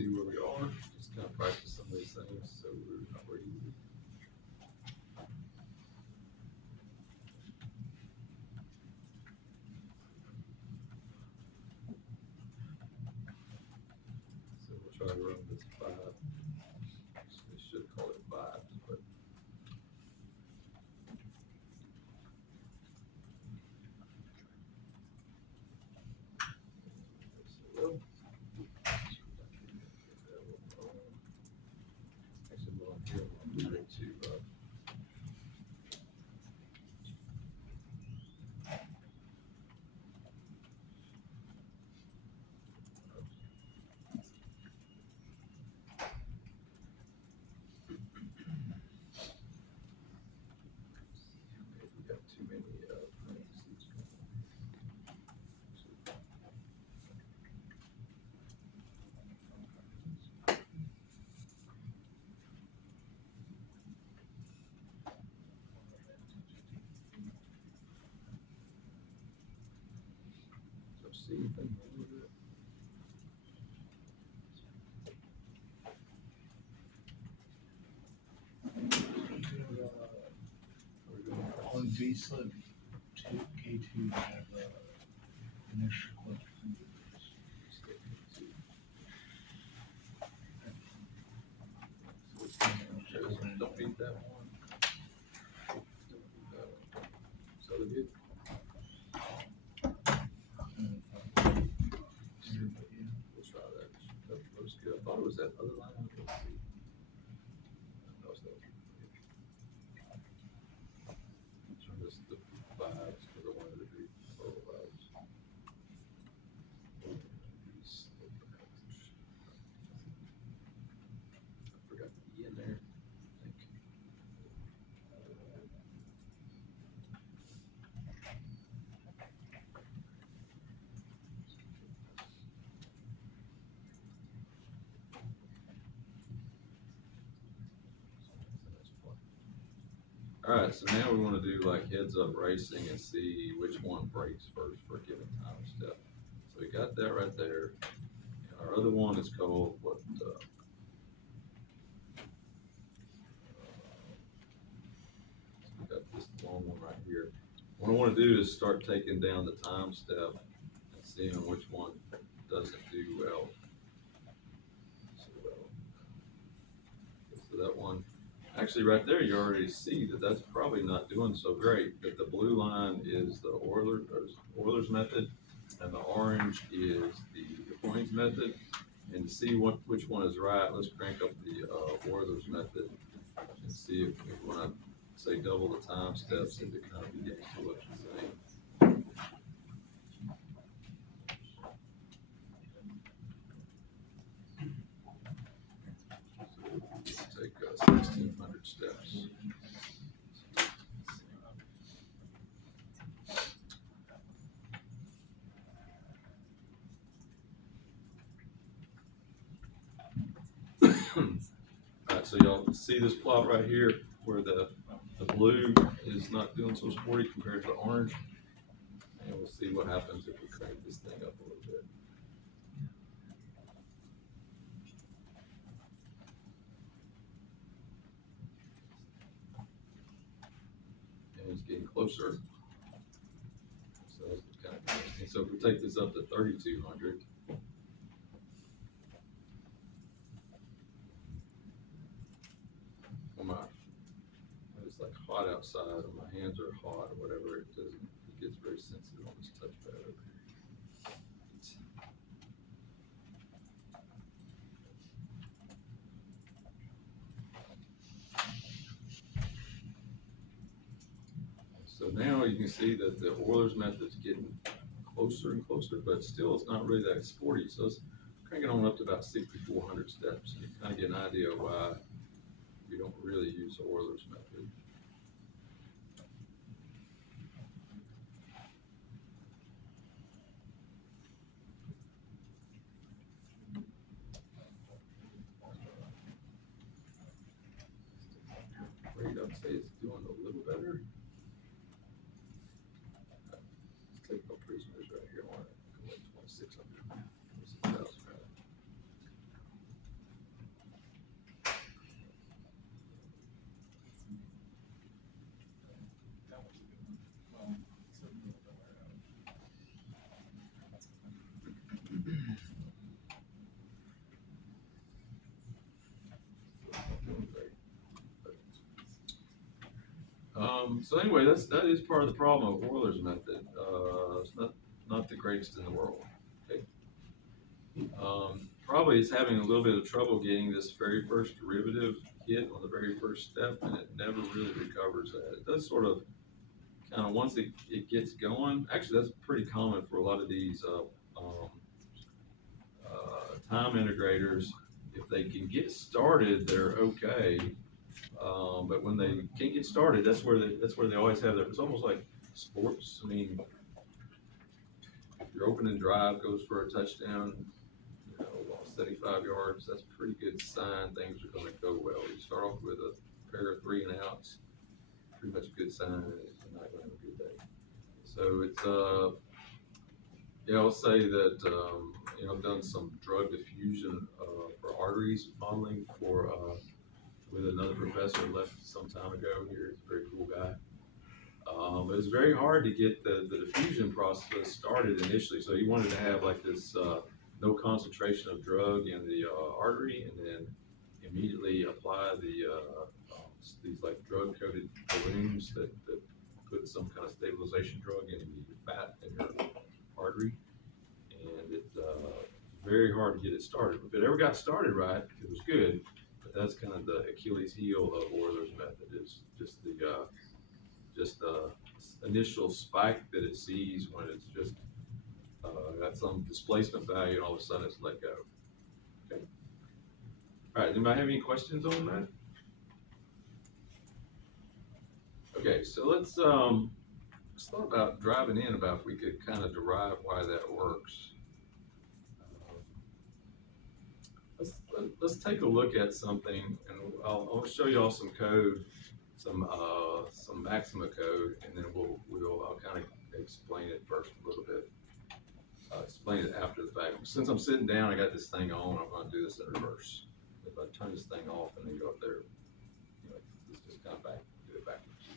see where we are. Just kind of practice some of these things so we're not where you would. So we'll try to run this 5. They should call it 5, but actually, well, here I'm going to we got too many parentheses going on. So see anything wrong with it? On Visa, K2, you have initial question. Don't beat that one. So they're good. We'll try that. That looks good. I thought it was that other line. Let's see. No, it's not. Turn this to 5s because I wanted it to be total 5s. I forgot the E in there. I think. All right, so now we want to do like heads up racing and see which one breaks first for a given time step. So we got that right there. And our other one is called what? We got this long one right here. What I want to do is start taking down the time step and seeing which one doesn't do well. So that one, actually right there, you already see that that's probably not doing so great. That the blue line is the Euler's method, and the orange is the Poyntz method. And to see which one is right, let's crank up the Euler's method and see if we want to say double the time steps and it kind of begins to look the same. So take 1,600 steps. Alright, so y'all see this plot right here where the blue is not doing so sporty compared to the orange. And we'll see what happens if we crank this thing up a little bit. And it's getting closer. So that's kind of interesting. So if we take this up to 3,200. It's like hot outside, or my hands are hot, or whatever. It gets very sensitive on this touchpad over here. So now you can see that the Euler's method is getting closer and closer, but still it's not really that sporty. So it's cranking on up to about 6,400 steps. You kind of get an idea why we don't really use the Euler's method. I'd say it's doing a little better. Let's take no prisoners right here. I want to go at 2,600. 26,000. So anyway, that is part of the problem of Euler's method. It's not the greatest in the world. Okay. Probably it's having a little bit of trouble getting this very first derivative hit on the very first step, and it never really recovers that. It does sort of kind of once it gets going. Actually, that's pretty common for a lot of these time integrators. If they can get started, they're okay. But when they can't get started, that's where they always have their. It's almost like sports. I mean, if your opening drive goes for a touchdown, 75 yards, that's a pretty good sign things are going to go well. You start off with a pair of 3 and outs, pretty much a good sign that you're not going to have a good day. So it's I'll say that I've done some drug diffusion for arteries modeling for with another professor who left some time ago here. He's a very cool guy. But it's very hard to get the diffusion process started initially. So he wanted to have like this no concentration of drug in the artery, and then immediately apply these like drug coated balloons that put some kind of stabilization drug in the fat in your artery. And it's very hard to get it started. If it ever got started right, it was good. But that's kind of the Achilles heel of Euler's method, is just the initial spike that it sees when it's just got some displacement value, and all of a sudden it's let go. Okay. All right. Anybody have any questions on that? Okay. So let's thought about driving in about if we could kind of derive why that works. Let's take a look at something, and I'll show you all some code, some Maxima code, and then I'll kind of explain it first a little bit. Explain it after the fact. Since I'm sitting down, I got this thing on. I'm going to do this in reverse. If I turn this thing off and then go up there, it's just kind of do it backwards.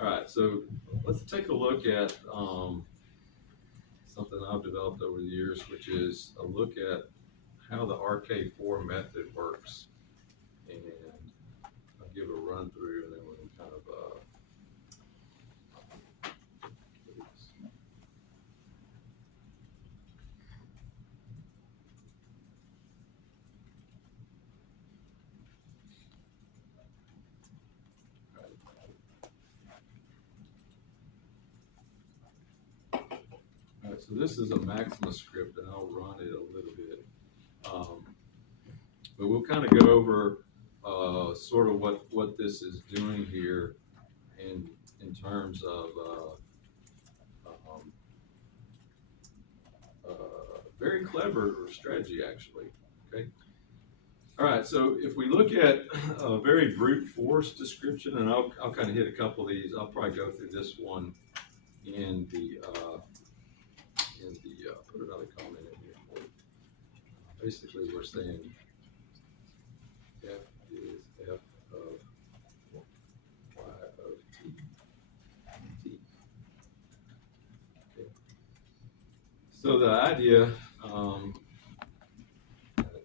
All right, so let's take a look at something I've developed over the years, which is a look at how the RK4 method works, and I'll give a run through, and then we can kind of all right, so this is a Maxima script, and I'll run it a little bit. But we'll kind of go over sort of what this is doing here in terms of very clever strategy, actually. Okay. All right. So if we look at a very brute force description, and I'll kind of hit a couple of these. I'll probably go through this one in the put another comment in here for you. Basically, we're saying F is F of Y of T. Okay. So the idea that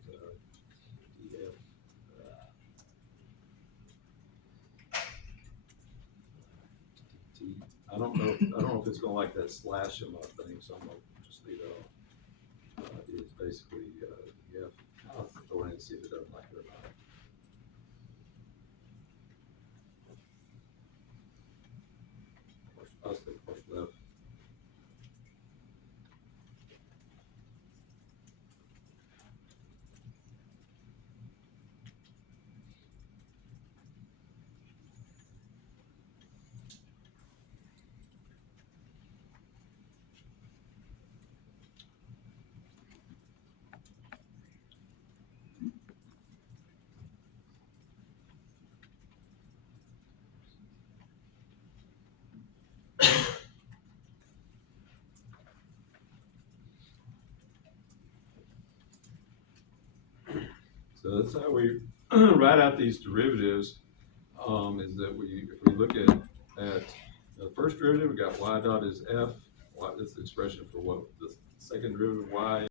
df T. I don't know if it's going to like that slash in my thing, so I'm going to just leave it off. It's basically F. I'll throw it in and see if it doesn't like it or not. I'll stick push left. So that's how we write out these derivatives. Is that if we look at the first derivative, we got y dot is f. That's the expression for what the second derivative y